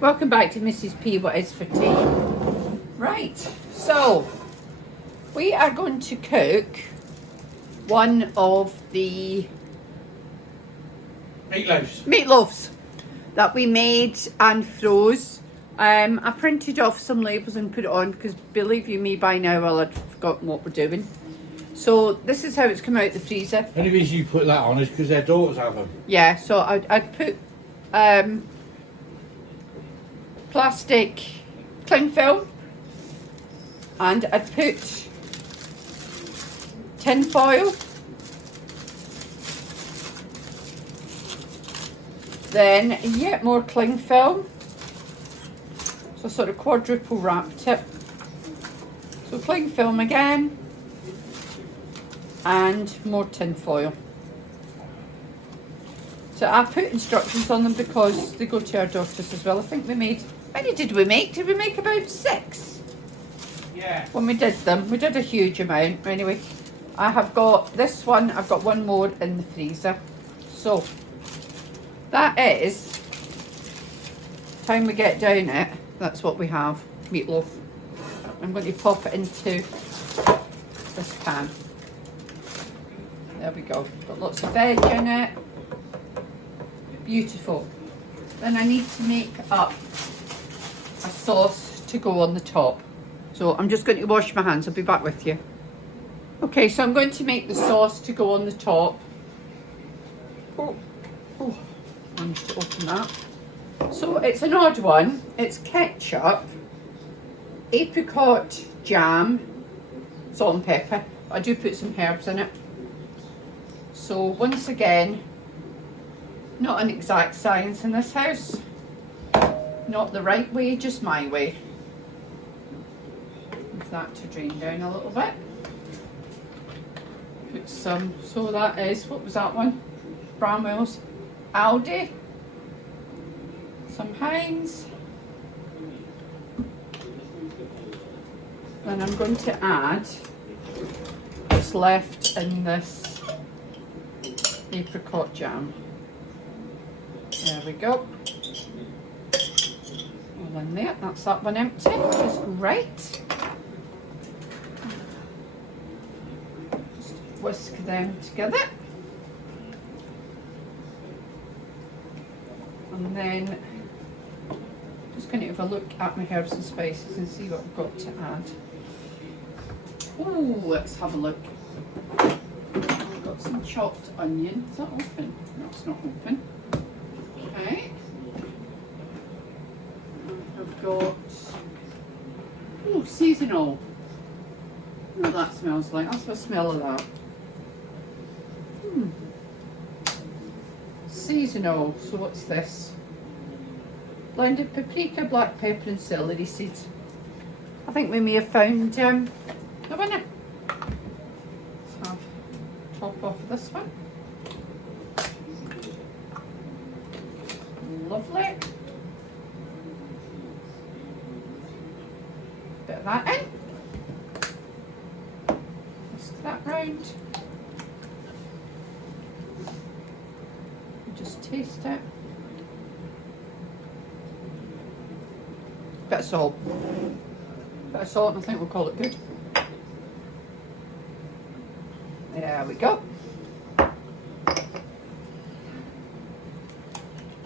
Welcome back to Mrs. P. What is for tea? Right, so we are going to cook one of the meatloafs that we made and froze. I printed off some labels and put it on because believe you me, by now I'll have forgotten what we're doing. So this is how it's come out the freezer. The only reason you put that on is because their daughters have them. Yeah, so I'd put plastic cling film and I'd put tin foil, then yet more cling film, so sort of quadruple wrapped it, so cling film again and more tin foil. So I put instructions on them because they go to our daughters as well. I think we made, how many did we make? Did we make about 6? Yeah. When we did them, we did a huge amount. Anyway, I have got this one, I've got one more in the freezer. So, that is, time we get down it, that's what we have, meatloaf. I'm going to pop it into this pan. There we go, got lots of veg in it. Beautiful. Then I need to make up a sauce to go on the top. So I'm just going to wash my hands. I'll be back with you. Okay, so I'm going to make the sauce to go on the top. Oh, I need to open that. So it's an odd one. It's ketchup, apricot jam, salt and pepper. I do put some herbs in it. So once again, not an exact science in this house. Not the right way, just my way. Leave that to drain down a little bit. Put some, so that is, what was that one? Bramwell's, Aldi. Some Heinz. Then I'm going to add what's left in this apricot jam. There we go. All in there. That's that one empty, which is great. Just whisk them together. And then just going to have a look at my herbs and spices and see what I've got to add. Oh, let's have a look. I've got some chopped onion. Is that open? No, it's not open. Okay. I've got, oh, seasonal. What that smells like. That's the smell of that. Seasonal. So what's this? Blended paprika, black pepper and celery seeds. I think we may have found a winner. Let's have top off of this one. Lovely. Bit of that in. Whisk that round. Just taste it. Bit of salt. Bit of salt and I think we'll call it good. There we go.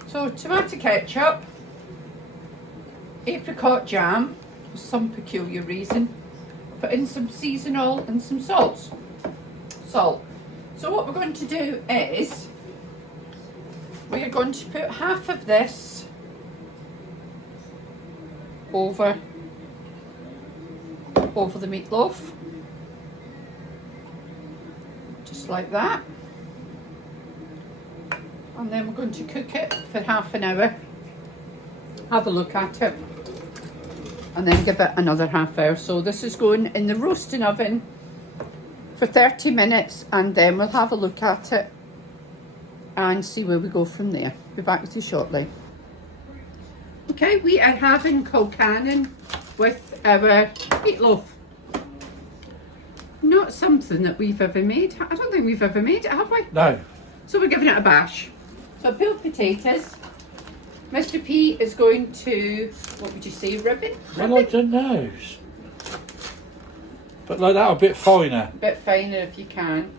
So tomato ketchup, apricot jam, for some peculiar reason. Put in some seasonal and some salt. So what we're going to do is we are going to put half of this over the meatloaf, just like that. And then we're going to cook it for half an hour, have a look at it, and then give it another half hour. So this is going in the roasting oven for 30 minutes and then we'll have a look at it and see where we go from there. Be back with you shortly. Okay, we are having colcannon with our meatloaf. Not something that we've ever made. I don't think we've ever made it, have we? No. So we're giving it a bash. So peeled potatoes, Mr. P is going to, what would you say, ribbon? Well, I don't know. But like that, a bit finer. A bit finer if you can.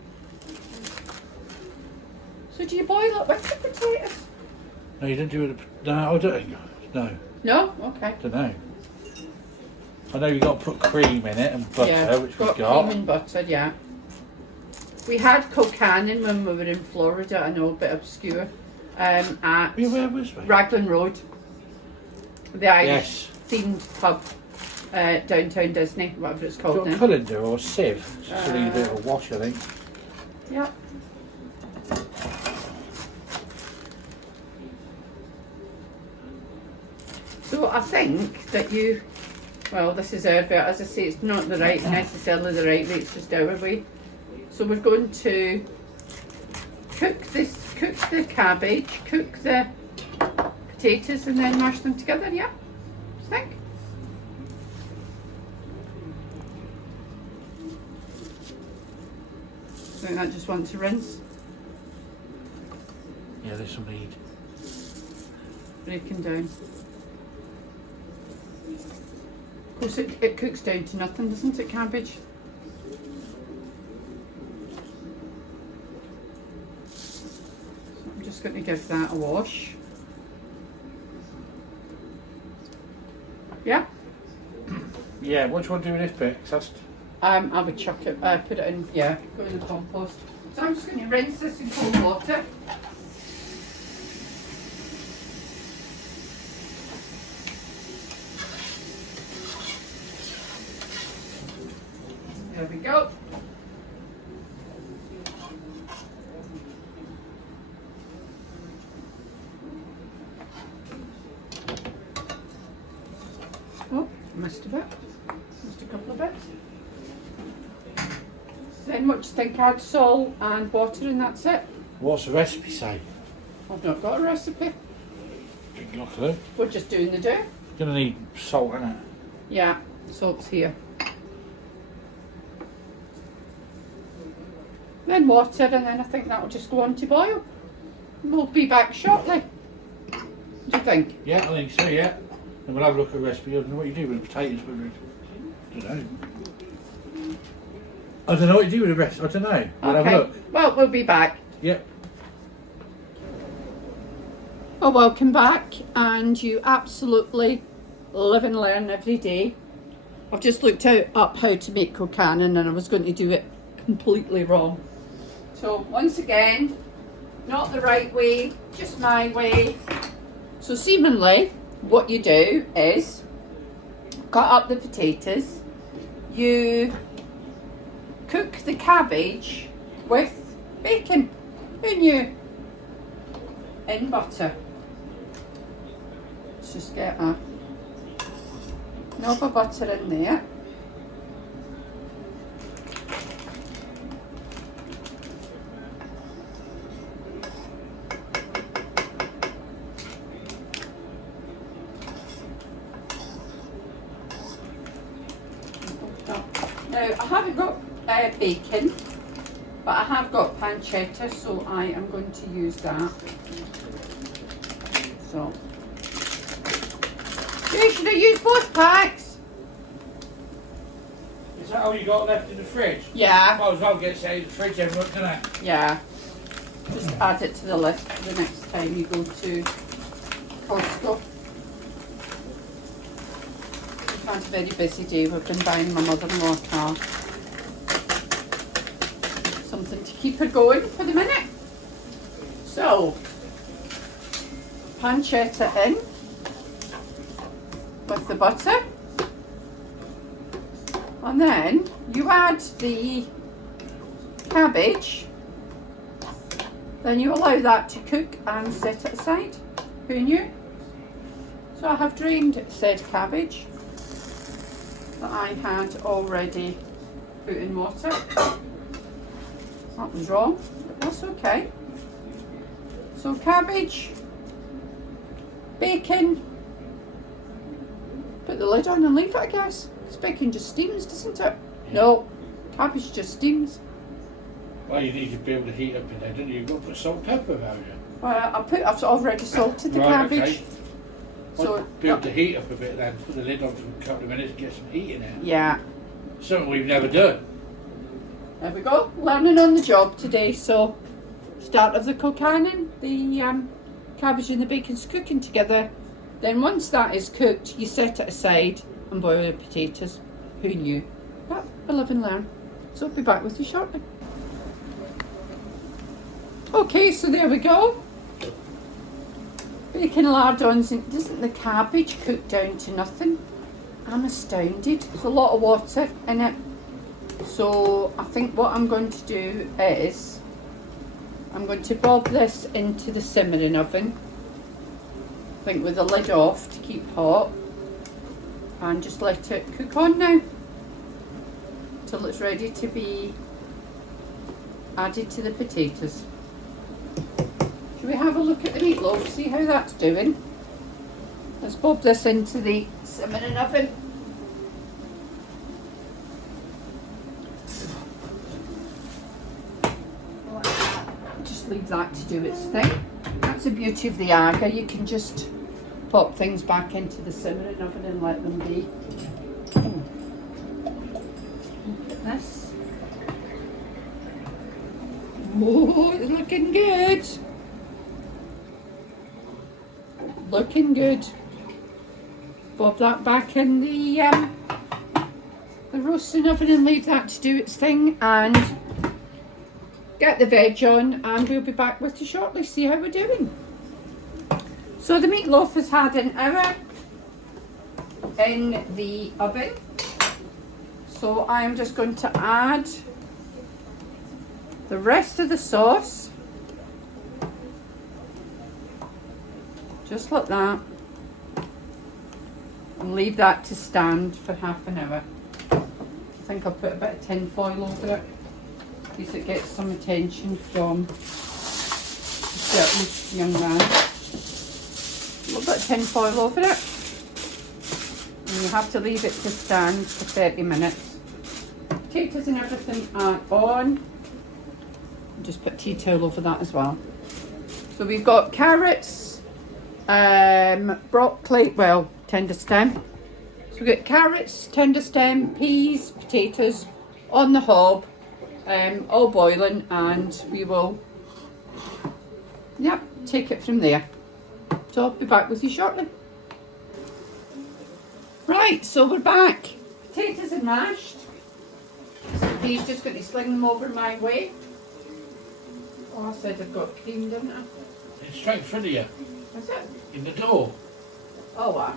So do you boil it with the potatoes? No, you don't do it. No, I don't. No, No? Okay. don't know. I know you got to put cream in it and butter, Yeah, which we've got got. cream and butter, yeah. We had colcannon when we were in Florida, I know, a bit obscure, at Where was we? Raglan Road, the Irish themed pub, downtown Disney, whatever it's called Got now. colander or sieve. Just need a bit of a wash, I think. Yeah. So I think that well, this is our way. As I say, it's not necessarily the right way, it's just our way. So we're going to cook the cabbage, cook the potatoes, and then mash them together. Yeah, I think. I think that just wants to rinse. Yeah, there's some need. Breaking down. Of course, it cooks down to nothing, doesn't it, cabbage? So I'm just going to give that a wash. Yeah? Yeah, what do you want to do with this bit? 'Cause that's I would chuck it, put it in, yeah, go in the compost. So I'm just going to rinse this in cold water. There we go. Oh, missed a bit. Missed a couple of bits. Then what do you think? Add salt and water and that's it? what's the recipe say? I've not got a recipe. Got a clue. We're just doing the dough. Gonna need salt in it. Yeah, salt's here. Then water, and then I think that'll just go on to boil. We'll be back shortly. What do you think? Yeah, I think so. Yeah, and we'll have a look at the recipe. I don't know what you do with the potatoes. I don't know. I don't know what you do with the rest. I don't know. We'll have a look. Well, we'll be back. Yep. Well, welcome back, and you absolutely live and learn every day. I've just looked up how to make colcannon, and I was going to do it completely wrong. So once again, not the right way, just my way. So seemingly, what you do is cut up the potatoes, you cook the cabbage with bacon, who knew? In butter. Let's just get a knob of butter in there. Now, I haven't got bacon, but I have got pancetta, so I am going to use that. So, you should have used both packs. Is that all you got left in the fridge? Yeah, Might as well get it out of the fridge, everyone, can I? yeah. Just add it to the list for the next time you go to Costco. We've had a very busy day. We've been buying my mother-in-law a car. Something to keep her going for the minute. So, pancetta in with the butter, and then you add the cabbage, then you allow that to cook and set it aside. Who knew? So I have drained said cabbage that I had already put in water. That was wrong, but that's okay. So cabbage, bacon, put the lid on and leave it, I guess. This bacon just steams, doesn't it? Yeah. No, cabbage just steams. Well, you need to be able to heat up in there, don't you? You've got to put salt and pepper, have you? Well, I've already salted the Right, cabbage. okay. So build the heat up a bit then, put the lid on for a couple of minutes and get some heat in it. yeah. Something we've never done. There we go. Learning on the job today. So start of the colcannon, the cabbage and the bacon's cooking together. Then once that is cooked, you set it aside and boil the potatoes. Who knew? But I live and learn. So I'll be back with you shortly. Okay, so there we go. Bacon lardons, and doesn't the cabbage cook down to nothing? I'm astounded. There's a lot of water in it. So I think what I'm going to do is I'm going to bob this into the simmering oven. I think with the lid off to keep hot. And just let it cook on now till it's ready to be added to the potatoes. Should we have a look at the meatloaf, see how that's doing? Let's bob this into the simmering oven. Just leave that to do its thing. That's the beauty of the Aga, you can just pop things back into the simmering oven and let them be. Look at this. Oh, it's looking good. Looking good. Bob that back in the roasting oven and leave that to do its thing, and get the veg on, and we'll be back with you shortly, see how we're doing. So the meatloaf has had an hour in the oven, so I'm just going to add the rest of the sauce, just like that, and leave that to stand for half an hour. I think I'll put a bit of tin foil over it in case it gets some attention from a certain young man. A little bit of tin foil over it, and you have to leave it to stand for 30 minutes. Potatoes and everything are on. Just put tea towel over that as well. So we've got carrots, broccoli, well, tender stem. So we've got carrots, tender stem, peas, potatoes on the hob, all boiling, and we will, take it from there. So I'll be back with you shortly. Right, so we're back. Potatoes are mashed. So he's just going to sling them over my way. Oh, I said I've got cream, didn't I? It's straight in front of you. Is it? In the door. Oh, wow.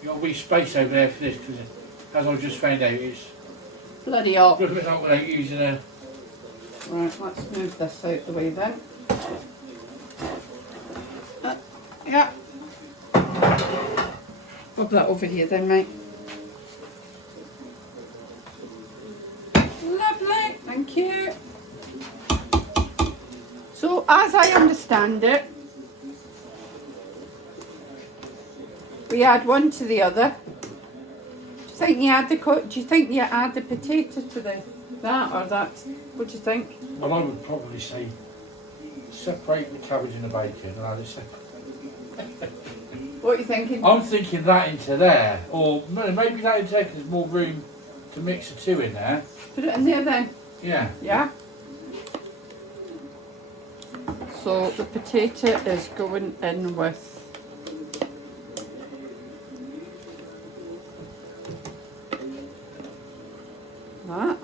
You've got a wee space over there for this, because as I just found out, it's Bloody hell. good without using a... Right, let's move this out the way then. Yeah. Bob that over here then, mate. Lovely, thank you. So, as I understand it, we add one to the other. Do you think you add the potato to that or that? What do you think? Well, I would probably say separate the cabbage and the bacon and add it separate. What are you thinking? I'm thinking that into there, or maybe that into there because there's more room to mix the two in there. Put it in there then. Yeah. Yeah. So the potato is going in with that.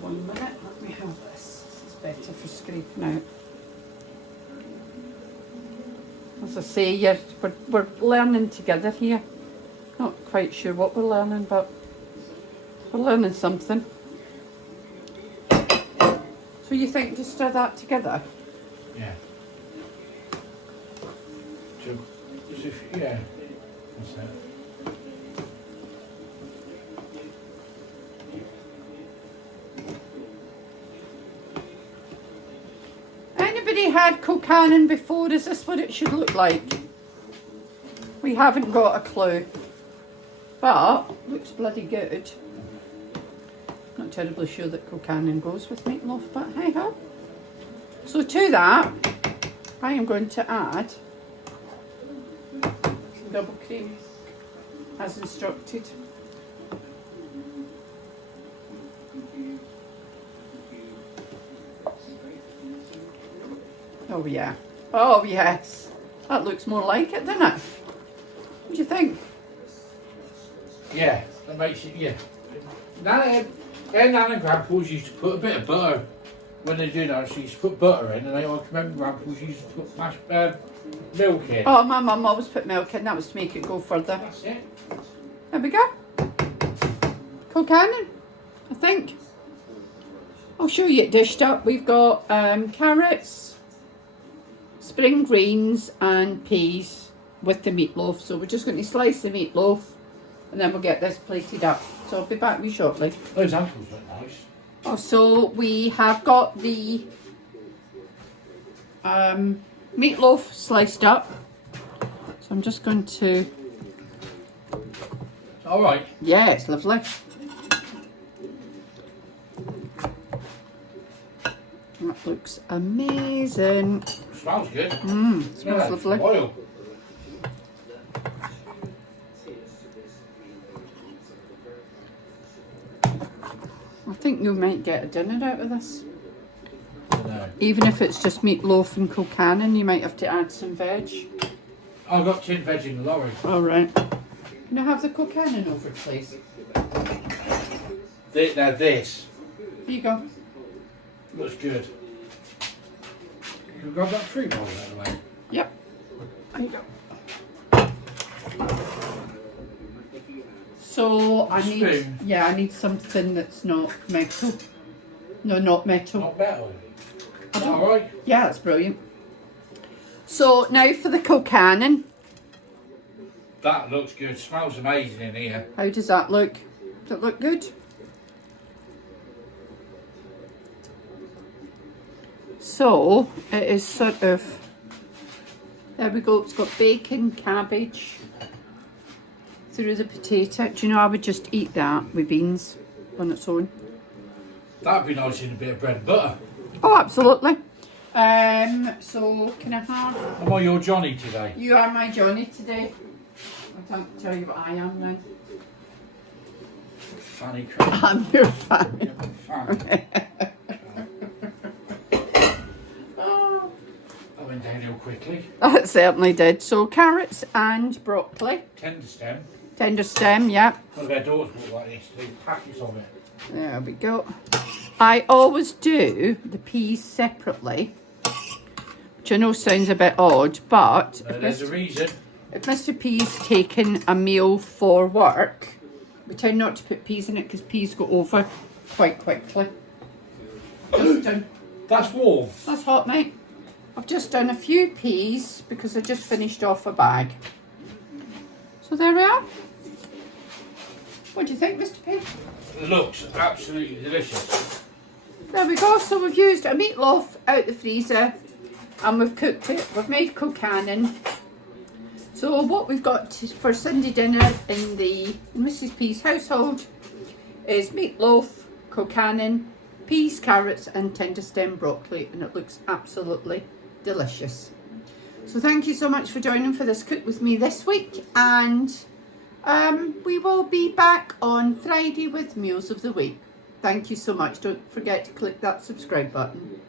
1 minute, let me have this. This is better for scraping out. As I say, we're learning together here. Not quite sure what we're learning, but we're learning something. So you think just stir that together? Yeah. So, as if, yeah. That's it. Anybody had colcannon before? Is this what it should look like? We haven't got a clue. But, looks bloody good. Not terribly sure that colcannon goes with meatloaf, but hey ho. So to that, I am going to add some double cream as instructed. Oh yeah. Oh yes. That looks more like it, doesn't it? What do you think? Yeah, that makes it, yeah. Nan and Grandpa's used to put a bit of butter when they do that. She used to put butter in, and I remember Grandpa's used to put milk in. Oh, my mum always put milk in. That was to make it go further. That's it. There we go. Colcannon, I think. I'll show you it dished up. We've got carrots, spring greens and peas with the meatloaf. So we're just going to slice the meatloaf and then we'll get this plated up. So I'll be back with you shortly. Those apples look nice. Oh, so we have got the meatloaf sliced up. So I'm just going to... All right. Yeah, it's lovely. That looks amazing. Smells good. Smells lovely. Oil. I think you might get a dinner out of this. No. Even if it's just meatloaf and colcannon, you might have to add some veg. I've got tin veg in the lorry. All right. Can I have the colcannon over, please? Now this Here you go. looks good. You've got that fruit bowl out of the way. Yep. There you go. So I need, Spoon. yeah, I need something that's not metal. No, not metal. Not metal. I don't- All right. Yeah, that's brilliant. So now for the colcannon. That looks good. Smells amazing in here. How does that look? Does it look good? So it is sort of, there we go, it's got bacon, cabbage through the potato. Do you know, I would just eat that with beans on its own. That'd be nice in a bit of bread and butter. Oh, absolutely. So can I have, Am I your Johnny today? you are my Johnny today. I can't tell you what I am then. Fanny crap. I'm your fan. Fanny. That went downhill quickly. That certainly did. So carrots and broccoli. Tender stem. Tender stem, yeah. One of our daughters bought like this. Two packets of it. There we go. I always do the peas separately, which I know sounds a bit odd, but There's a reason. if Mr. P's taking a meal for work, we tend not to put peas in it because peas go over quite quickly. Just done. That's warm. That's hot, mate. I've just done a few peas because I just finished off a bag. So there we are. What do you think, Mr. P? Looks absolutely delicious. There we go. So we've used a meatloaf out the freezer and we've cooked it. We've made colcannon. So what we've got for Sunday dinner in the Mrs. P's household is meatloaf, colcannon, peas, carrots and tender stem broccoli, and it looks absolutely delicious. So thank you so much for joining for this cook with me this week, and we will be back on Friday with Meals of the Week. Thank you so much. Don't forget to click that subscribe button.